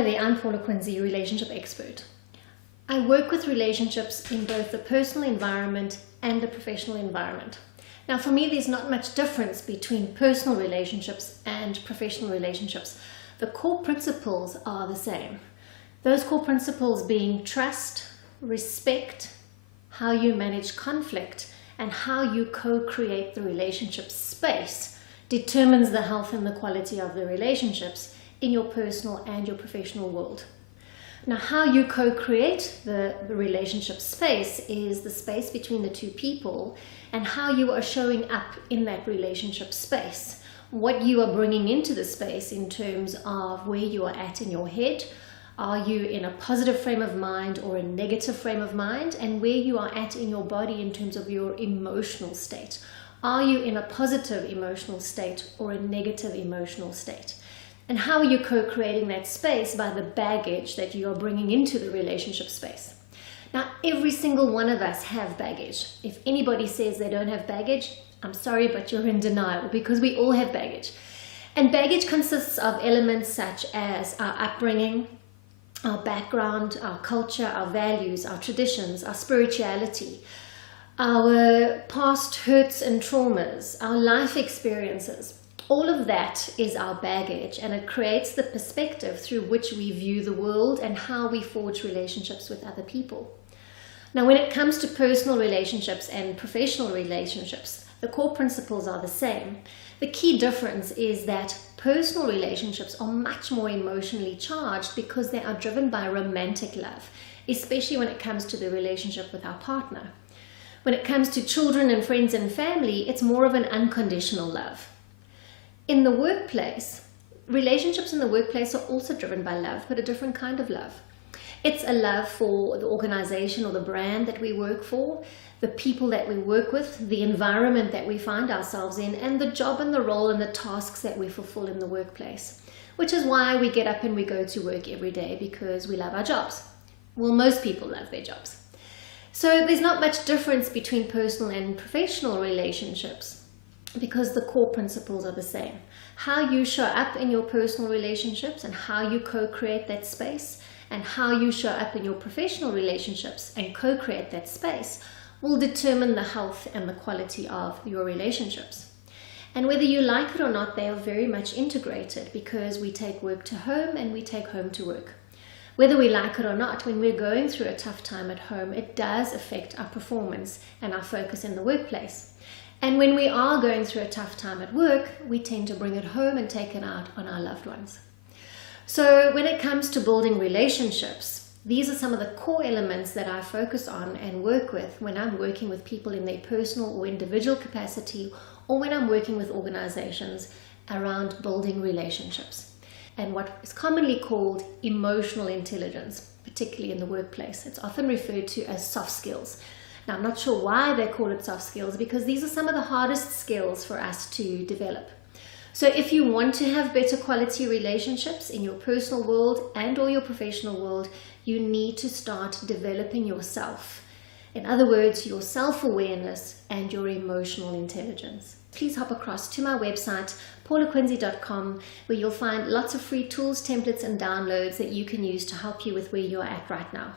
Hi there, I'm Paula Quincy, relationship expert. I work with relationships in both the personal environment and the professional environment. Now for me, there's not much difference between personal relationships and professional relationships. The core principles are the same. Those core principles being trust, respect, how you manage conflict, and how you co-create the relationship space determines the health and the quality of the relationships in your personal and your professional world. Now, how you co-create the relationship space is the space between the two people and how you are showing up in that relationship space. What you are bringing into the space in terms of where you are at in your head. Are you in a positive frame of mind or a negative frame of mind? And where you are at in your body in terms of your emotional state. Are you in a positive emotional state or a negative emotional state? And how are you co-creating that space? By the baggage that you are bringing into the relationship space. Now, every single one of us have baggage. If anybody says they don't have baggage, I'm sorry, but you're in denial, because we all have baggage. And baggage consists of elements such as our upbringing, our background, our culture, our values, our traditions, our spirituality, our past hurts and traumas, our life experiences. All of that is our baggage, and it creates the perspective through which we view the world and how we forge relationships with other people. Now, when it comes to personal relationships and professional relationships, the core principles are the same. The key difference is that personal relationships are much more emotionally charged because they are driven by romantic love, especially when it comes to the relationship with our partner. When it comes to children and friends and family, it's more of an unconditional love. In the workplace, relationships in the workplace are also driven by love, but a different kind of love. It's a love for the organization or the brand that we work for, the people that we work with, the environment that we find ourselves in, and the job and the role and the tasks that we fulfill in the workplace. Which is why we get up and we go to work every day, because we love our jobs. Well, most people love their jobs. So there's not much difference between personal and professional relationships, because the core principles are the same. How you show up in your personal relationships and how you co-create that space, and how you show up in your professional relationships and co-create that space will determine the health and the quality of your relationships. And whether you like it or not, they are very much integrated, because we take work to home and we take home to work. Whether we like it or not, when we're going through a tough time at home, it does affect our performance and our focus in the workplace. And when we are going through a tough time at work, we tend to bring it home and take it out on our loved ones. So when it comes to building relationships, these are some of the core elements that I focus on and work with when I'm working with people in their personal or individual capacity, or when I'm working with organizations around building relationships. And what is commonly called emotional intelligence, particularly in the workplace. It's often referred to as soft skills. Now, I'm not sure why they call it soft skills, because these are some of the hardest skills for us to develop. So if you want to have better quality relationships in your personal world and or your professional world, you need to start developing yourself. In other words, your self-awareness and your emotional intelligence. Please hop across to my website, paulaquincy.com, where you'll find lots of free tools, templates, and downloads that you can use to help you with where you're at right now.